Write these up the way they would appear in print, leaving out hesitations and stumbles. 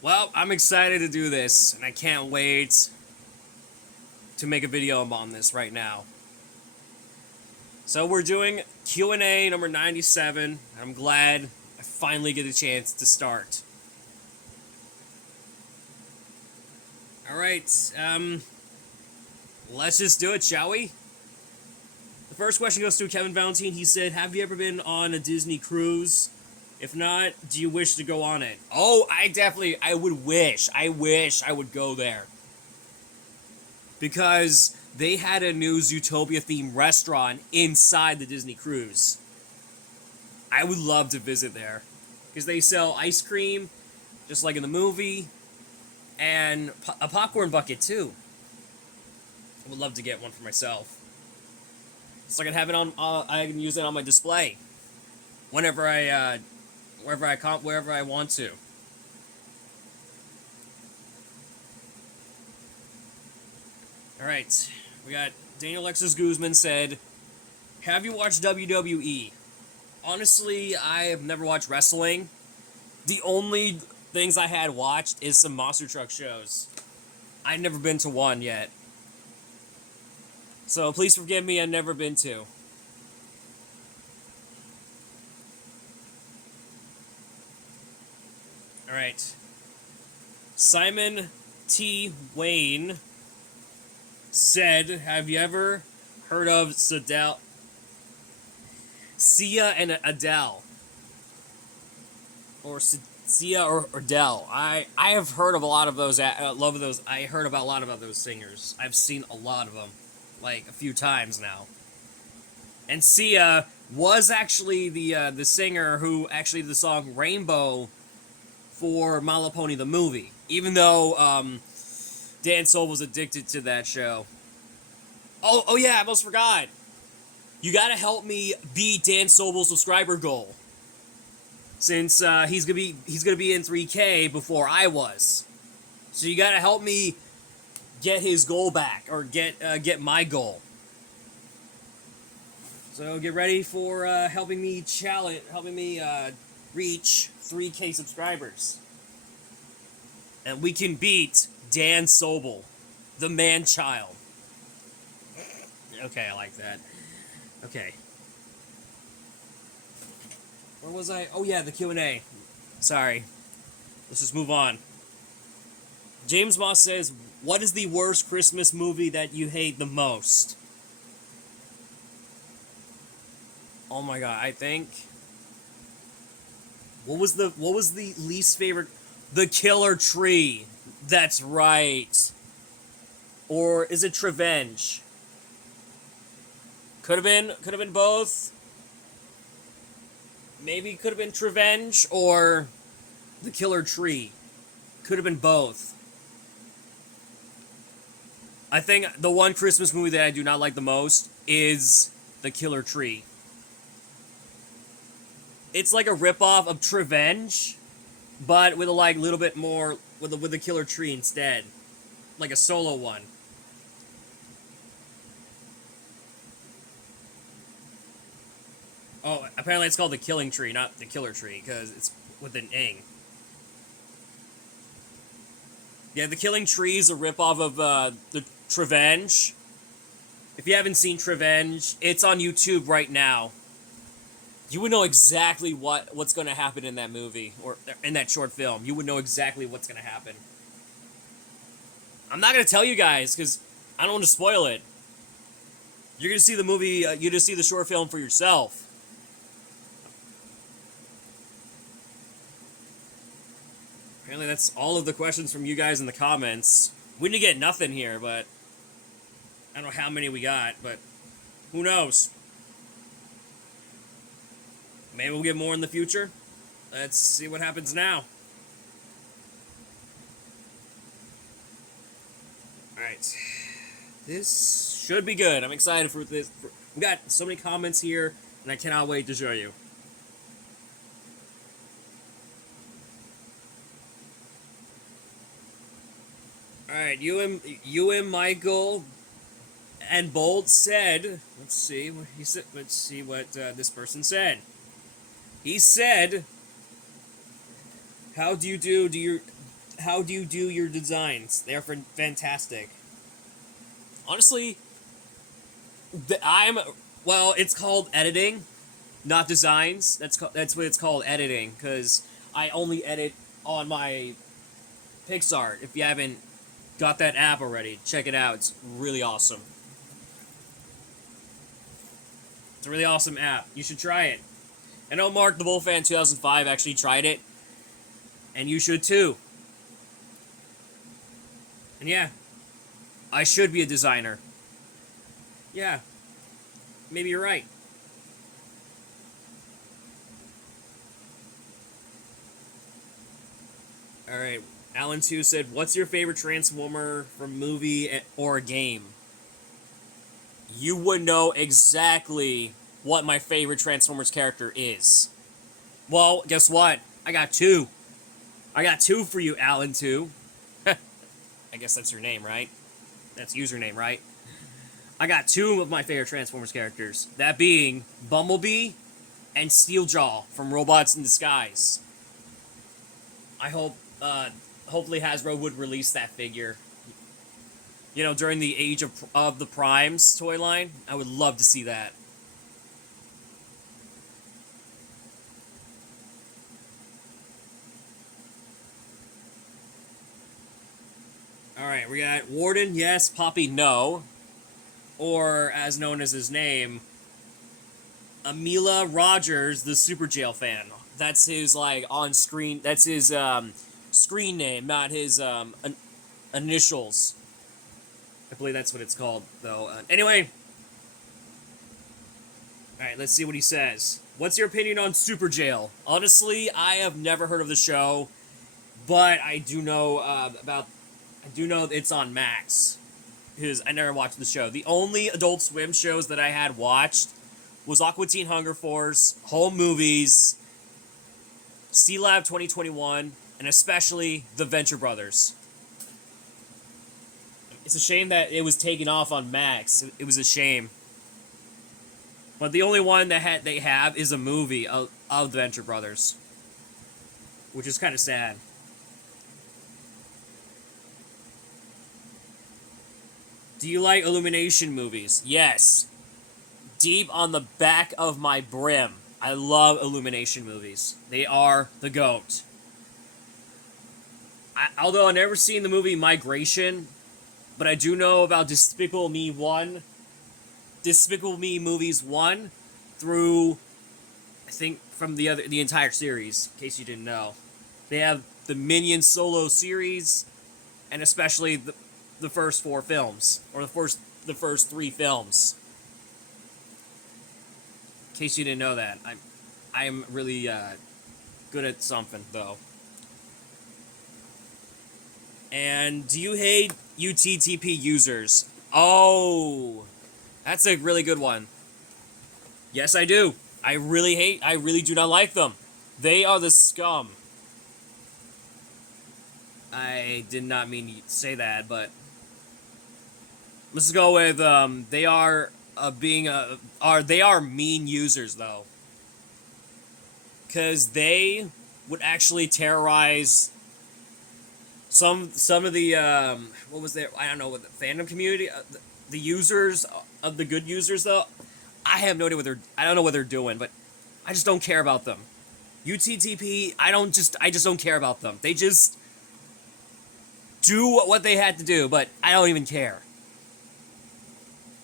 Well, I'm excited to do this, and I can't wait to make a video on this right now. So we're doing Q&A number 97. I'm glad I finally get a chance to start. Alright, let's just do it, shall we? The first question goes to Kevin Valentine. He said, have you ever been on a Disney cruise? If not, do you wish to go on it? Oh, I wish I would go there. Because they had a new Zootopia-themed restaurant inside the Disney cruise. I would love to visit there. Because they sell ice cream, just like in the movie, and a popcorn bucket, too. I would love to get one for myself. So I can have it on, I can use it on my display. Wherever I want to. Alright, we got Daniel Alexis Guzman said, have you watched WWE? Honestly, I have never watched wrestling. The only things I had watched is some monster truck shows. I've never been to one yet. So please forgive me, I've never been to. Alright. Simon T. Wayne said, have you ever heard of Sia and Adele? Or Sia or Adele. I have heard of a lot of those. I heard about a lot of those singers. I've seen a lot of them, like a few times now. And Sia was actually the singer who actually did the song Rainbow for My Little Pony the movie. Even though Dan Soul was addicted to that show. Oh yeah, I almost forgot. You gotta help me beat Dan Sobel's subscriber goal. Since he's gonna be in 3K before I was. So you gotta help me get his goal back, or get my goal. So get ready for helping me reach 3K subscribers. And we can beat Dan Sobel, the man-child. Okay, I like that. Okay. Where was I? Oh yeah, the Q&A. Sorry. Let's just move on. James Moss says, what is the worst Christmas movie that you hate the most? Oh my god, I think... What was the least favorite? The Killer Tree. That's right. Or is it Revenge? Could have been both. Maybe could have been Revenge or The Killer Tree. Could have been both. I think the one Christmas movie that I do not like the most is The Killer Tree. It's like a ripoff of Revenge, but with a little bit more with the Killer Tree instead, like a solo one. Oh, apparently it's called the Killing Tree, not the Killer Tree, because it's with an ing. Yeah, the Killing Tree is a ripoff of the Revenge. If you haven't seen Revenge, it's on YouTube right now. You would know exactly what's going to happen in that movie, or in that short film. You would know exactly what's going to happen. I'm not going to tell you guys, because I don't want to spoil it. You're going to see the movie, you just see the short film for yourself. Apparently that's all of the questions from you guys in the comments. We didn't get nothing here, but... I don't know how many we got, but... Who knows? Maybe we'll get more in the future. Let's see what happens now. Alright. This should be good. I'm excited for this. We got so many comments here, and I cannot wait to show you. Alright, UM Michael and Bolt said, let's see what he said. Let's see what this person said. He said, "How do you do? how do you do your designs? They're fantastic. Honestly, I'm well. It's called editing, not designs. That's what it's called, editing. Because I only edit on my Pixar. If you haven't got that app already, check it out. It's really awesome. It's a really awesome app. You should try it. I know Mark the Bullfan 2005 actually tried it, and you should too. And yeah, I should be a designer. Yeah, maybe you're right. Alright, Alan 2 said, what's your favorite Transformer from movie or game? You would know exactly what my favorite Transformers character is. Well, guess what? I got two. I got two for you, Alan 2. I guess that's your name, right? That's username, right? I got two of my favorite Transformers characters. That being Bumblebee and Steeljaw from Robots in Disguise. I hope, hopefully Hasbro would release that figure. You know, during the age of the Primes toy line. I would love to see that. Alright, we got Warden, yes. Poppy, no. Or, as known as his name, Amila Rogers, the Super Jail fan. That's his, like, on-screen... That's his, screen name, not his, initials. I believe that's what it's called, though. Anyway. Alright, let's see what he says. What's your opinion on Super Jail? Honestly, I have never heard of the show, but I do know, I do know it's on Max. Because I never watched the show. The only Adult Swim shows that I had watched was Aqua Teen Hunger Force, Home Movies, C-Lab 2021, and especially The Venture Brothers. It's a shame that it was taken off on Max. It was a shame. But the only one that they have is a movie of The Venture Brothers. Which is kind of sad. Do you like Illumination movies? Yes. Deep on the back of my brim. I love Illumination movies. They are the GOAT. Although I've never seen the movie Migration, but I do know about Despicable Me 1. Despicable Me Movies 1 through, I think, from the entire series, in case you didn't know. They have the Minion solo series, and especially the first four films, or the first three films. In case you didn't know that, I'm really good at something though. And do you hate UTTP users? Oh, that's a really good one. Yes, I do. I really do not like them. They are the scum. I did not mean to say that, but let's go with they are they are mean users though, because they would actually terrorize some of the what was there? I don't know, what the fandom community, the users of the good users though. I have no idea I don't know what they're doing, but I just don't care about them. UTTP, I just don't care about them. They just do what they had to do, but I don't even care.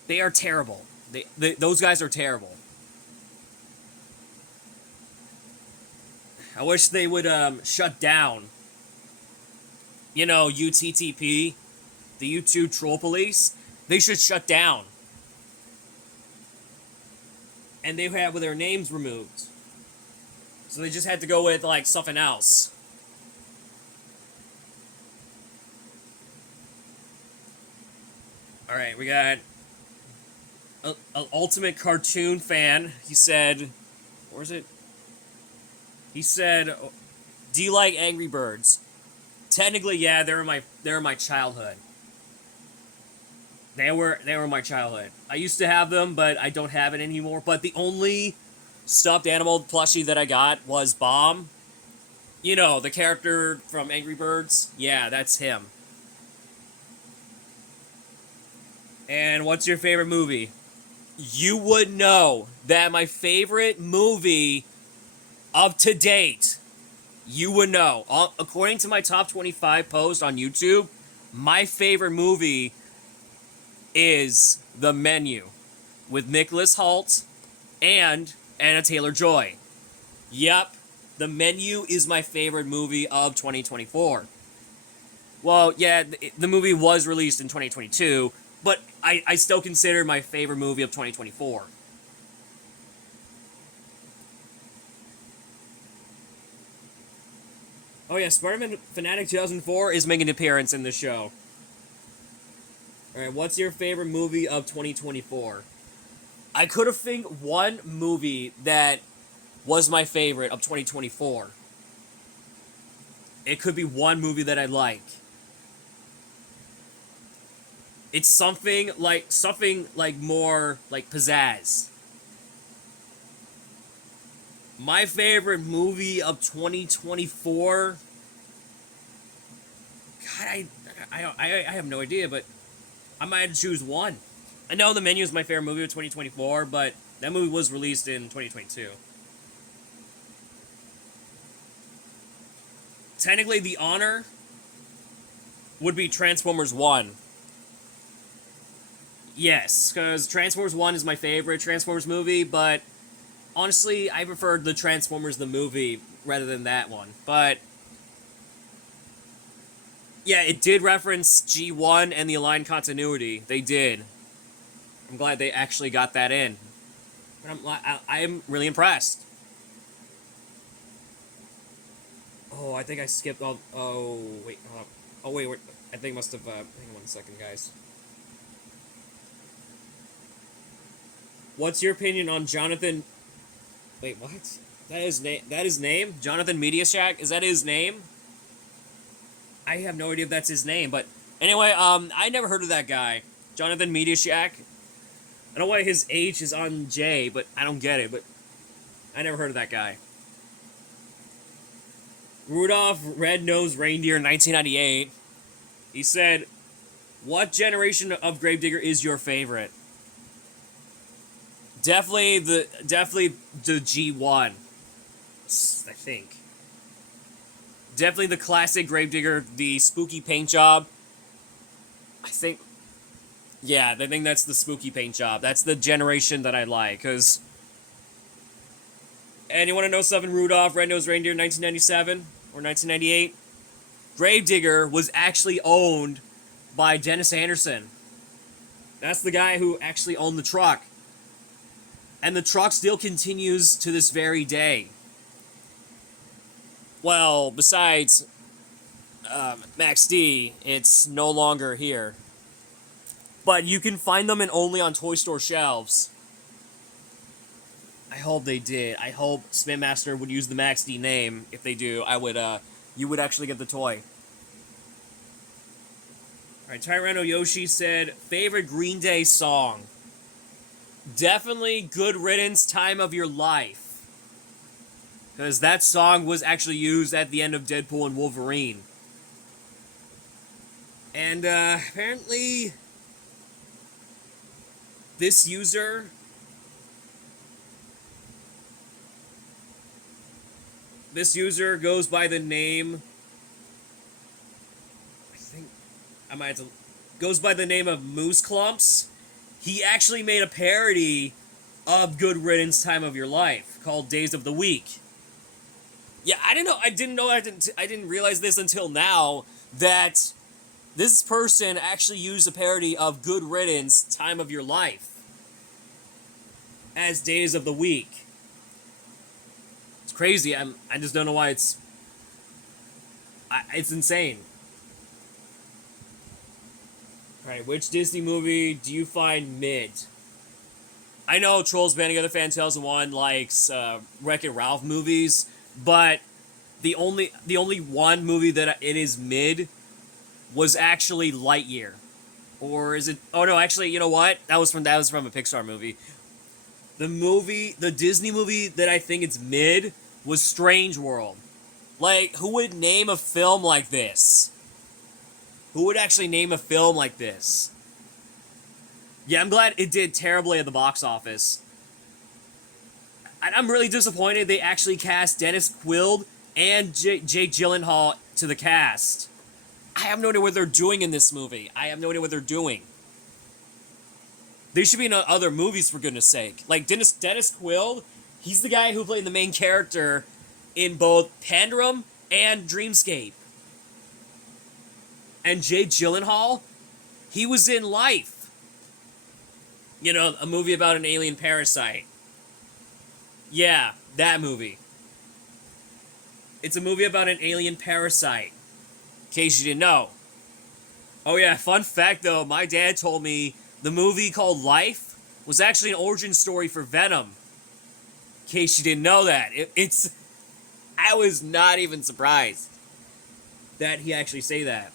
They are terrible. Those guys are terrible. I wish they would shut down. You know, UTTP, the YouTube Troll Police. They should shut down. And they have their names removed. So they just had to go with like something else. All right, we got an ultimate cartoon fan. He said, where is it? He said, "Do you like Angry Birds?" Technically, yeah, they were my childhood. They were my childhood. I used to have them, but I don't have it anymore. But the only stuffed animal plushie that I got was Bomb. You know, the character from Angry Birds? Yeah, that's him. And what's your favorite movie? You would know that my favorite movie up to date, you would know. According to my top 25 post on YouTube, my favorite movie is The Menu with Nicholas Hoult and Anna Taylor-Joy. Yep, The Menu is my favorite movie of 2024. Well, yeah, the movie was released in 2022, but I still consider it my favorite movie of 2024. Oh yeah, Spider-Man Fanatic 2004 is making an appearance in the show. Alright, what's your favorite movie of 2024? I could have think one movie that was my favorite of 2024. It could be one movie that I like. It's something like more like pizzazz. My favorite movie of 2024. God, I have no idea, but I might have to choose one. I know The Menu is my favorite movie of 2024, but that movie was released in 2022. Technically, The Honor would be Transformers 1. Yes, because Transformers 1 is my favorite Transformers movie, but honestly, I preferred the Transformers the movie rather than that one. But yeah, it did reference G1 and the aligned continuity. They did. I'm glad they actually got that in. But I'm really impressed. Oh, I think I skipped all. Oh wait. Oh wait. I think I must have. Hang on 1 second, guys. What's your opinion on Jonathan? Wait, what? That is name. That his name? Jonathan Mediashack? Is that his name? I have no idea if that's his name, but anyway, I never heard of that guy, Jonathan Mediashack. I don't know why his H is on J, but I don't get it. But I never heard of that guy. Rudolph Red-Nosed Reindeer, 1998. He said, "What generation of Gravedigger is your favorite?" Definitely the G1. I think. Definitely the classic Gravedigger, the spooky paint job. I think, yeah, I think that's the spooky paint job. That's the generation that I like, because... And you want to know something, Rudolph Red-Nosed Reindeer, 1997 or 1998? Gravedigger was actually owned by Dennis Anderson. That's the guy who actually owned the truck. And the truck still continues to this very day. Well, besides Max D, it's no longer here. But you can find them only on toy store shelves. I hope they did. I hope Spin Master would use the Max D name. If they do, you would actually get the toy. Alright, Tyranno Yoshi said, favorite Green Day song? Definitely Good Riddance, Time of Your Life. Because that song was actually used at the end of Deadpool and Wolverine. And apparently this user goes by the name, I think I might have to, goes by the name of Moose Clumps. He actually made a parody of Good Riddance, Time of Your Life called Days of the Week. Yeah, I didn't realize this until now, that this person actually used a parody of Good Riddance, Time of Your Life as Days of the Week. It's crazy. I just don't know why it's insane. Alright, which Disney movie do you find mid? I know Trolls Band Together Fan 2001 likes Wreck-It Ralph movies, but the only one movie that it is mid was actually Lightyear. Or is it... Oh no, actually, you know what? That was from a Pixar movie. The Disney movie that I think it's mid was Strange World. Like, who would name a film like this? Who would actually name a film like this? Yeah, I'm glad it did terribly at the box office. I'm really disappointed they actually cast Dennis Quaid and Jake Gyllenhaal to the cast. I have no idea what they're doing in this movie. I have no idea what they're doing. They should be in other movies, for goodness sake. Like, Dennis Quaid, he's the guy who played the main character in both Pandarum and Dreamscape. And Jake Gyllenhaal, he was in Life. You know, a movie about an alien parasite. Yeah, that movie. It's a movie about an alien parasite. In case you didn't know. Oh yeah, fun fact though, my dad told me the movie called Life was actually an origin story for Venom. In case you didn't know that. It's... I was not even surprised that he actually say that.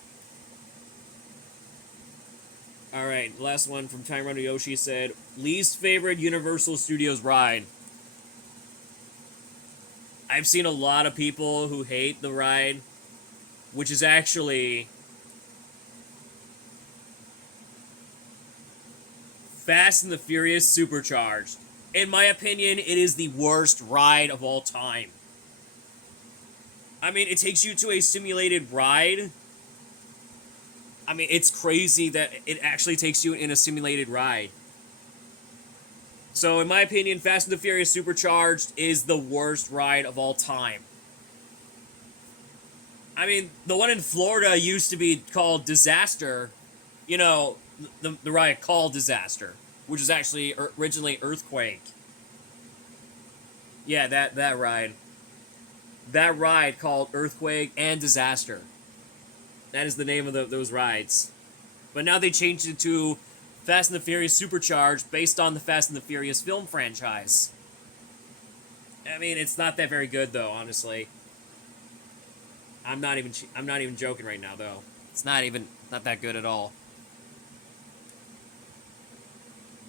Alright, last one from Time Runner Yoshi said, least favorite Universal Studios ride. I've seen a lot of people who hate the ride, which is actually Fast and the Furious Supercharged. In my opinion, it is the worst ride of all time. I mean, it takes you to a simulated ride. I mean, it's crazy that it actually takes you in a simulated ride. So, in my opinion, Fast and the Furious Supercharged is the worst ride of all time. I mean, the one in Florida used to be called Disaster. You know, the ride called Disaster, which is actually originally Earthquake. Yeah, that ride. That ride called Earthquake and Disaster. That is the name of those rides. But now they changed it to Fast and the Furious Supercharged based on the Fast and the Furious film franchise. I mean, it's not that very good though, honestly. I'm not even joking right now though. It's not that good at all.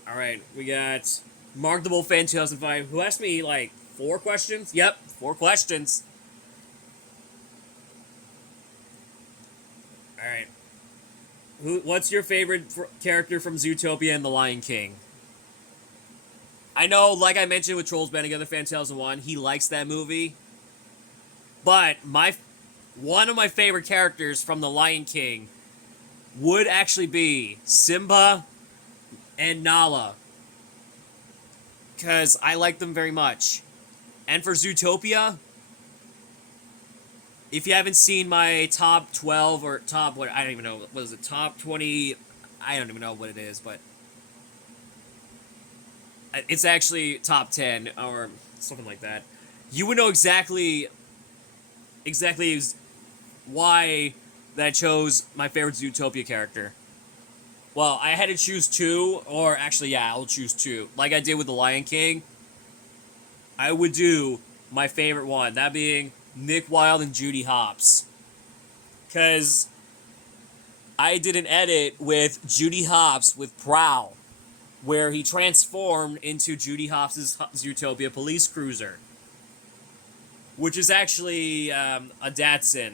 All right, we got Mark the Bull Fan 2005 who asked me like 4 questions. Yep, 4 questions. All right. What's your favorite character from Zootopia and The Lion King? I know, like I mentioned with Trolls Band Together Fan 2001, he likes that movie. But one of my favorite characters from The Lion King would actually be Simba and Nala. Because I like them very much. And for Zootopia, if you haven't seen my top 12 or top, what, I don't even know, what is it, top 20, I don't even know what it is, but it's actually top 10 or something like that. You would know exactly why that I chose my favorite Zootopia character. Well, I had to choose 2, or actually, yeah, I'll choose 2. Like I did with The Lion King, I would do my favorite one, that being Nick Wilde and Judy Hopps. Because I did an edit with Judy Hopps with Prowl, where he transformed into Judy Hopps' Zootopia police cruiser, which is actually a Datsun.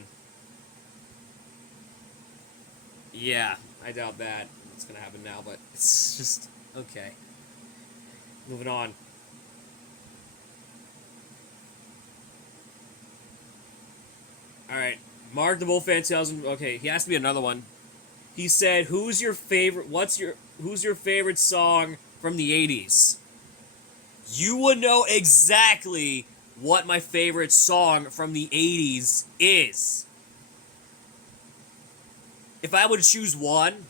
Yeah, I doubt that. It's going to happen now, but it's just... okay. Moving on. Alright, Mark the Bull Fan 2000. Okay, he asked me another one. He said, who's your favorite song from the 80s? You would know exactly what my favorite song from the 80s is. If I would choose one,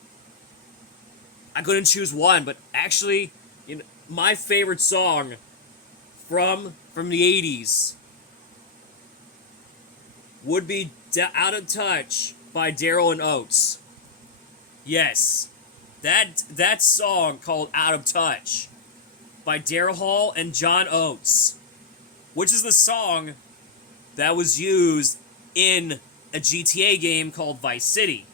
I couldn't choose one, but actually, you know, my favorite song from the 80s would be Out of Touch by Daryl and Oates. Yes, that song called Out of Touch by Daryl Hall and John Oates, which is the song that was used in a GTA game called Vice City.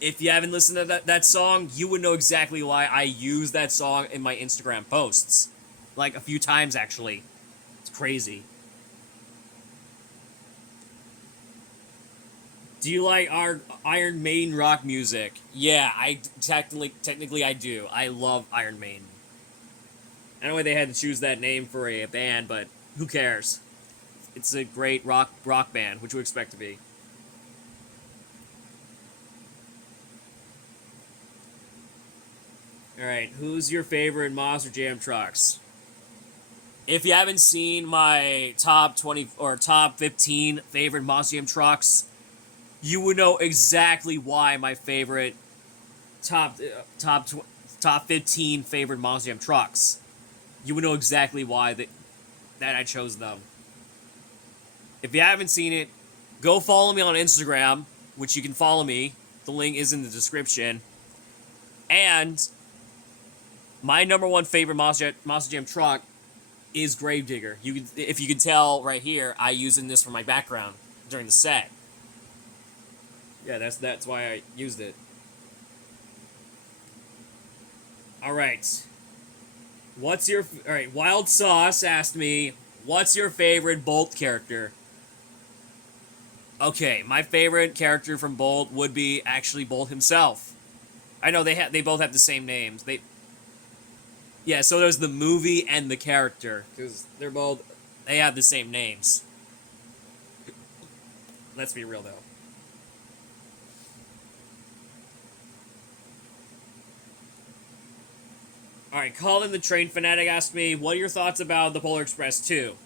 If you haven't listened to that song, you would know exactly why I use that song in my Instagram posts. Like, a few times, actually. It's crazy. Do you like our Iron Maiden rock music? Yeah, I technically I do. I love Iron Maiden. I know why they had to choose that name for a band, but who cares? It's a great rock band, which you expect to be. All right, who's your favorite Monster Jam trucks? If you haven't seen my top 20 or top 15 favorite Monster Jam trucks, you would know exactly why my favorite top top top 15 favorite Monster Jam trucks. You would know exactly why that I chose them. If you haven't seen it, go follow me on Instagram, which you can follow me. The link is in the description. And my number one favorite Monster Jam truck is Gravedigger. If you can tell right here, I using this for my background during the set. Yeah, that's why I used it. All right. All right, Wild Sauce asked me, "What's your favorite Bolt character?" Okay, my favorite character from Bolt would be actually Bolt himself. I know they both have the same names. Yeah, so there's the movie and the character cuz they have the same names. Let's be real though. All right, Colin the Train Fanatic asked me, "What are your thoughts about the Polar Express 2?"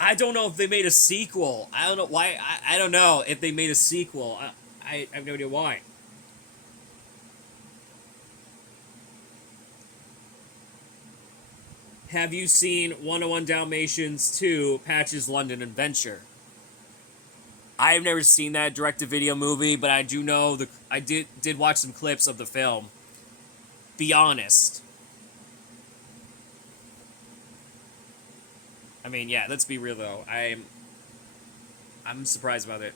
I don't know if they made a sequel. I don't know why. I don't know if they made a sequel. I have no idea why. Have you seen 101 Dalmatians 2 Patch's London Adventure? I have never seen that direct-to-video movie, but I do know I did watch some clips of the film. Be honest. I mean, yeah, let's be real though. I'm surprised about it.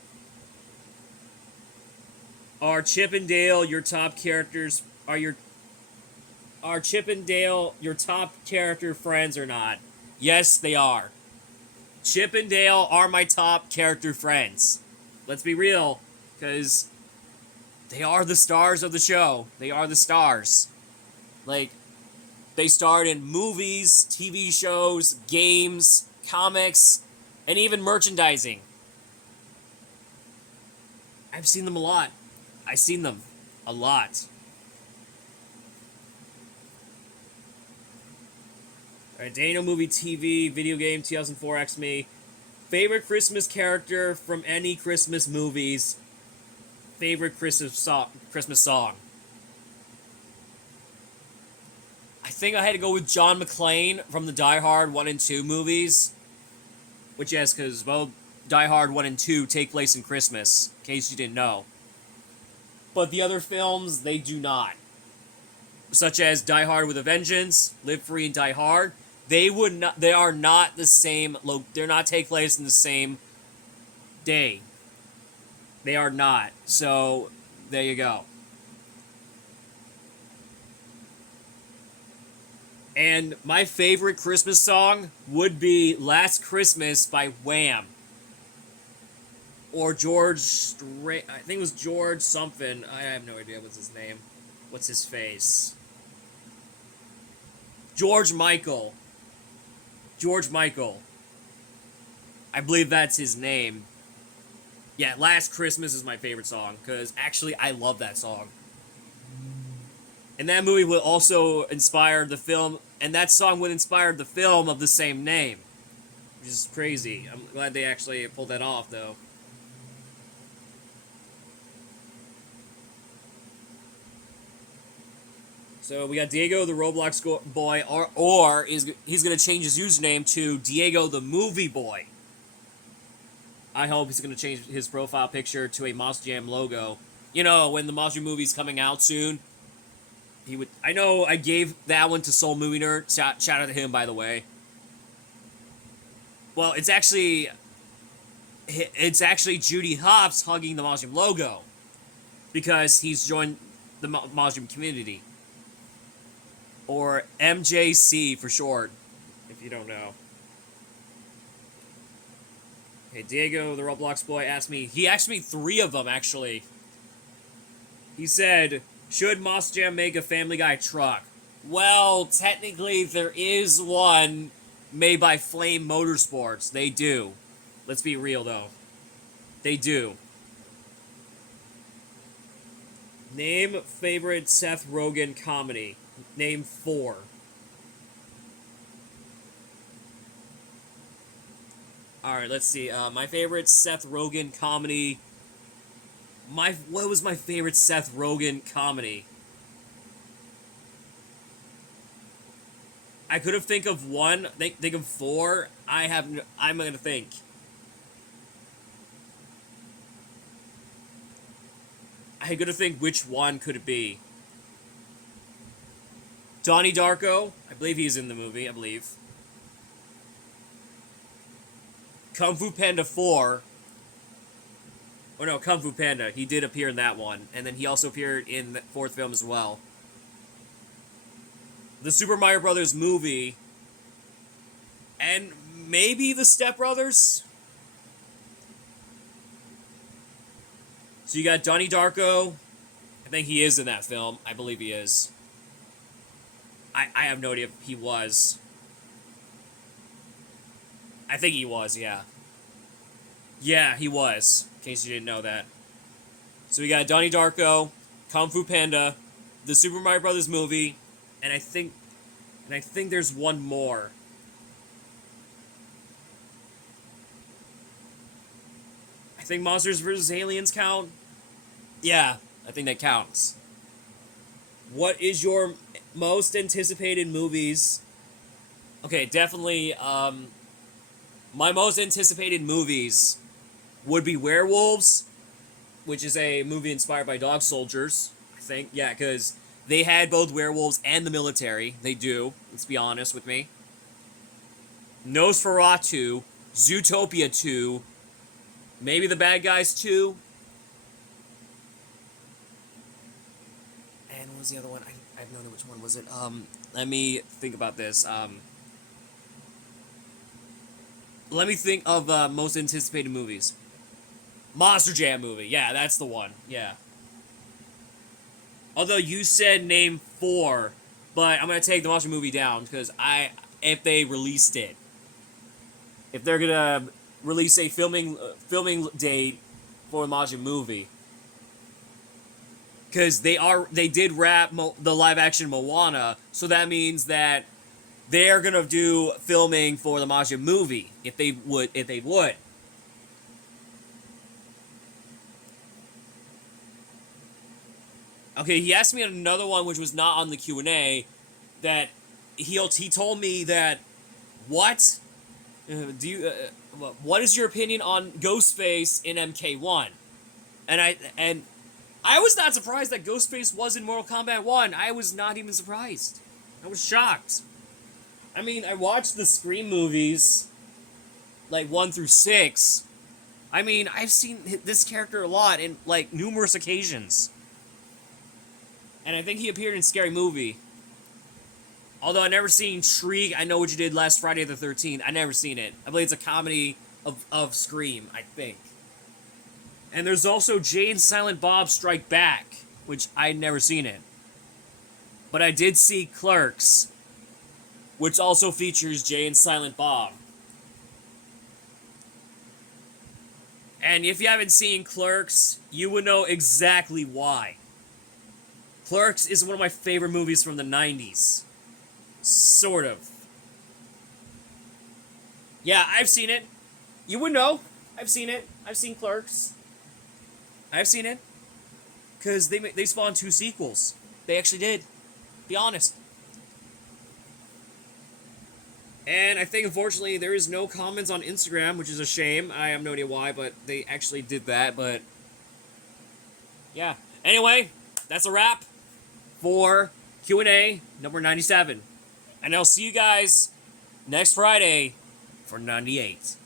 Are Chip and Dale your top characters? Are Chip and Dale your top character friends or not? Yes, they are. Chip and Dale are my top character friends. Let's be real, because they are the stars of the show. They are the stars. Like, they starred in movies, TV shows, games, comics, and even merchandising. I've seen them a lot. I've seen them a lot. Alright, Daniel Movie TV, video game 2004 X Me. Favorite Christmas character from any Christmas movies. Favorite Christmas song. I think I had to go with John McClane from the Die Hard 1 and 2 movies. Which, yes, because both Die Hard 1 and 2 take place in Christmas, in case you didn't know. But the other films, they do not. Such as Die Hard with a Vengeance, Live Free and Die Hard. They are not the same, they're not take place in the same day. They are not. So, there you go. And my favorite Christmas song would be Last Christmas by Wham. Or I think it was George something. I have no idea what's his name. What's his face? George Michael. George Michael. I believe that's his name. Yeah, Last Christmas is my favorite song, because actually I love that song. And that movie would also inspire the film, and that song would inspire the film of the same name. Which is crazy. I'm glad they actually pulled that off, though. So we got Diego the Roblox boy, or he's gonna change his username to Diego the Movie Boy. I hope he's gonna change his profile picture to a Monster Jam logo. You know, when the Monster movie's coming out soon, he would. I know I gave that one to Soul Movie Nerd. Shout out to him, by the way. Well, it's actually Judy Hopps hugging the Monster Jam logo because he's joined the Monster Jam community. Or MJC for short, if you don't know. Okay, Diego, the Roblox boy, asked me. He asked me 3 of them, actually. He said, should Monster Jam make a Family Guy truck? Well, technically, there is one made by Flame Motorsports. They do. Let's be real, though. They do. Name favorite Seth Rogen comedy. Name 4. Alright, let's see. My favorite Seth Rogen comedy. What was my favorite Seth Rogen comedy? I could have think of one. Think of 4. I'm gonna think. I gotta think which one could it be. Donnie Darko. I believe he's in the movie. I believe. Kung Fu Panda 4. Oh no, Kung Fu Panda. He did appear in that one. And then he also appeared in the 4th film as well. The Super Mario Brothers movie. And maybe the Step Brothers? So you got Donnie Darko. I think he is in that film. I believe he is. I have no idea if he was. I think he was, yeah. Yeah, he was. In case you didn't know that. So we got Donnie Darko, Kung Fu Panda, the Super Mario Brothers movie, and I think there's one more. I think Monsters vs. Aliens count. Yeah, I think that counts. What is your most anticipated movies? Okay, definitely, my most anticipated movies would be Werewolves, which is a movie inspired by dog soldiers, I think. Yeah, because they had both werewolves and the military. They do, let's be honest with me. Nosferatu, Zootopia 2, maybe The Bad Guys 2. And what was the other one? I have no idea which one was it. Let me think about this. Let me think of most anticipated movies. Monster Jam movie. Yeah, that's the one. Yeah. Although you said name 4, but I'm gonna take the Monster movie down because if they released it, if they're gonna release a filming date for the Monster movie, because they did wrap the live action Moana, so that means that they're gonna do filming for the Monster movie if they would. Okay, he asked me another one which was not on the Q&A that he told me that what what is your opinion on Ghostface in MK1? And I was not surprised that Ghostface was in Mortal Kombat 1. I was not even surprised. I was shocked. I mean, I watched the Scream movies, like 1 through 6. I mean, I've seen this character a lot in, like, numerous occasions. And I think he appeared in Scary Movie. Although I never seen Shriek, I Know What You Did Last Friday the 13th. I never seen it. I believe it's a comedy of Scream, I think. And there's also Jay and Silent Bob Strike Back, which I'd never seen it. But I did see Clerks, which also features Jay and Silent Bob. And if you haven't seen Clerks, you would know exactly why. Clerks is one of my favorite movies from the 90s. Sort of. Yeah, I've seen it. You would know. I've seen it. I've seen Clerks. I've seen it. Because they spawned 2 sequels. They actually did. Be honest. And I think, unfortunately, there is no comments on Instagram, which is a shame. I have no idea why, but they actually did that, but... yeah. Anyway, that's a wrap for Q&A number 97. And I'll see you guys next Friday for 98.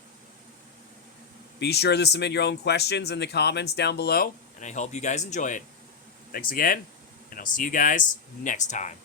Be sure to submit your own questions in the comments down below, and I hope you guys enjoy it. Thanks again, and I'll see you guys next time.